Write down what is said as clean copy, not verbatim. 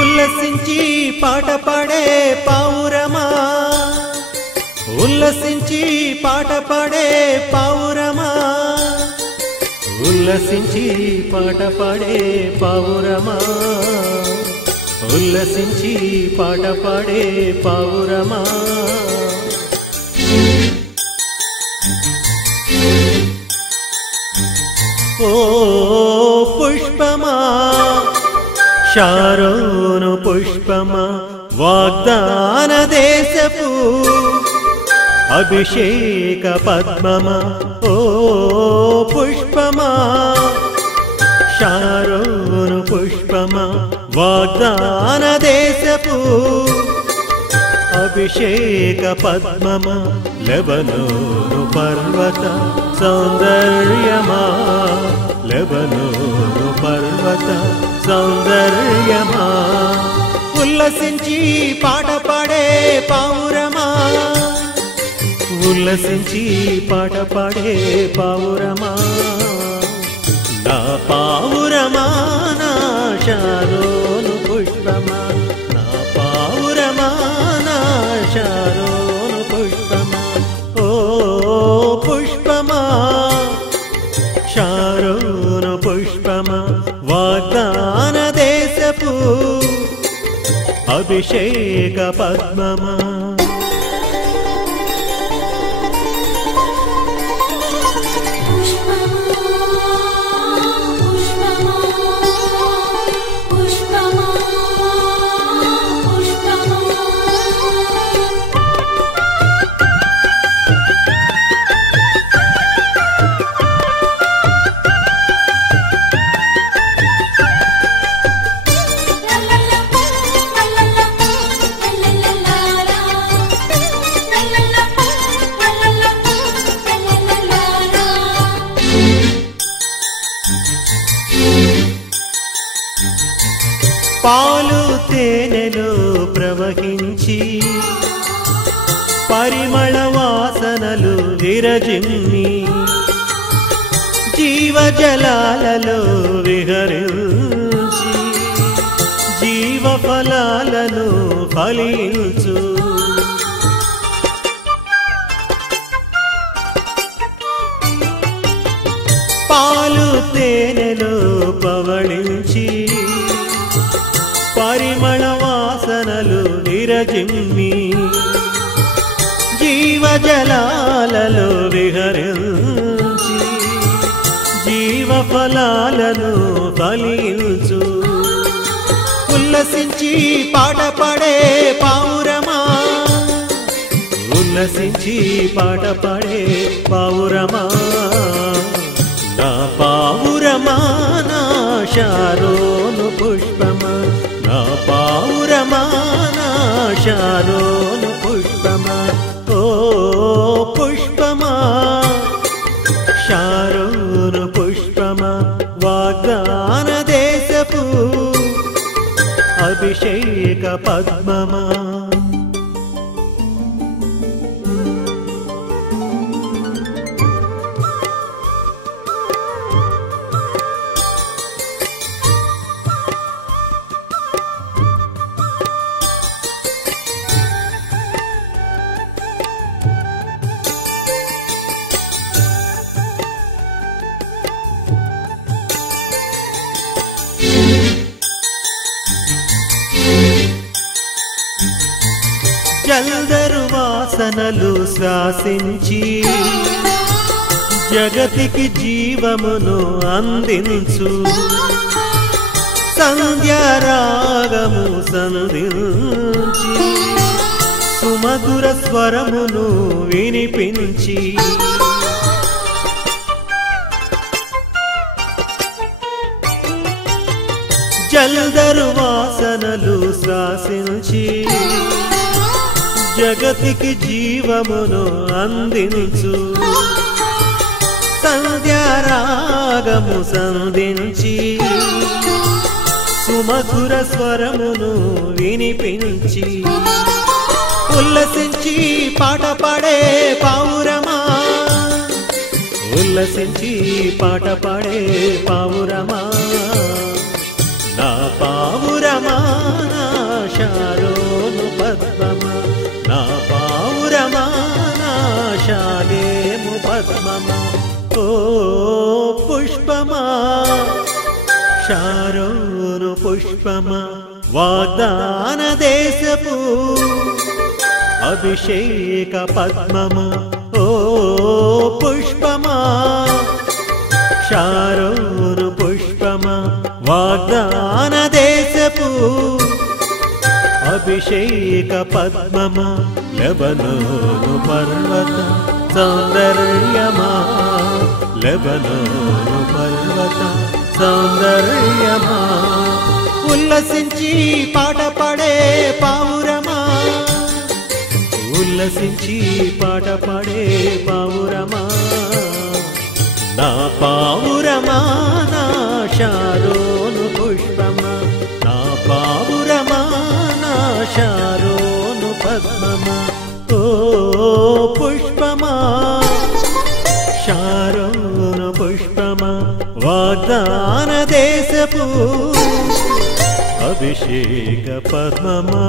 ఉల్లసించి పాట పాడే పావురమా, ఉల్లసించి పాట పాడే పావురమా, ఉల్లసించి పాట పాడే పావురమా, ఉల్లసించి పాట పాడే పావురమా. ఓ పుష్పమా షారోను పుష్పమా, వాగ్దాన దేశపు అభిషేక పద్మమా. ఓ పుష్పమా షారోను పుష్పమా, వాగ్దాన దేశపు అభిషేక పద్మమా. లెబనోను పర్వత సౌందర్యమా, లెబనోను పర్వత సౌందర్యమా. ఉల్లసించి పాట పాడే పావురమా, ఉల్లసించి పాట పాడే పావురమా. నా పావురమా నా షారోను పుష్పమా, నా పావురమా నా షారోను పుష్పమా. ఓ పుష్పమా షారోను పుష్పమా, వాగ్దాన దేశపు అభిషేక పద్మమా. పాలు తేనెలో ప్రవహించి పరిమళ వాసనలు విరజిమ్మి, జీవజలాలలో విహరించి జీవఫలాలను ఫలించు. పాలు తేనెలో పవళించి పరిమళ వాసనలు విరజిమ్మి, జీవజలాలలో విహరించి జీవఫలాలను ఫలించు. ఉల్లసించి పాట పాడే పావురమా, ఉల్లసించి పాట పాడే పావురమా. నా పావురమా నా షారోను పుష్పమా, నా పావురమా నా షారోను పుష్పమా. ఓ పుష్పమా షారోను పుష్పమా, వాగ్దాన దేశపు అభిషేక పద్మమా. జల్దరు వాసనలు శ్వాసించి జగతికి జీవమును అందించు, సంధ్యారాగము సంధించి సుమధుర స్వరమును వినిపించి. జల్దరు వాసనలు శ్వాసించి జగతికి జీవమును అందించు, సంధ్యారాగము సంధించి సుమధుర స్వరమును వినిపించి. ఉల్లసించి పాట పాడే పావురమా, ఉల్లసించి పాట పాడే పావురమా నా పావురమా నా శాలోను పద్మమా నా పావురమా నా శాలేము పద్మమా ఓ పుష్పమా శారోను పుష్పమా వాగ్దాన దేశపు అభిషేక పద్మమా ఓ పుష్పమా శారోను పుష్పమా వాగ్దాన దేశపు అభిషేక పద్మమా లెబనోను పర్వత సౌందర్యమా లెబనోను పర్వత సౌందర్యమా ఉల్లసించి పాట పాడే పావురమా ఉల్లసించి పాట పాడే పావురమా నా పావురమా నా శారోను పుష్పమా నా పావురమా నా శారోను పద్మమా ఓ పుష్పమా శారోను పుష్పమా వాగ్దాన దేశపు అభిషేక పద్మమా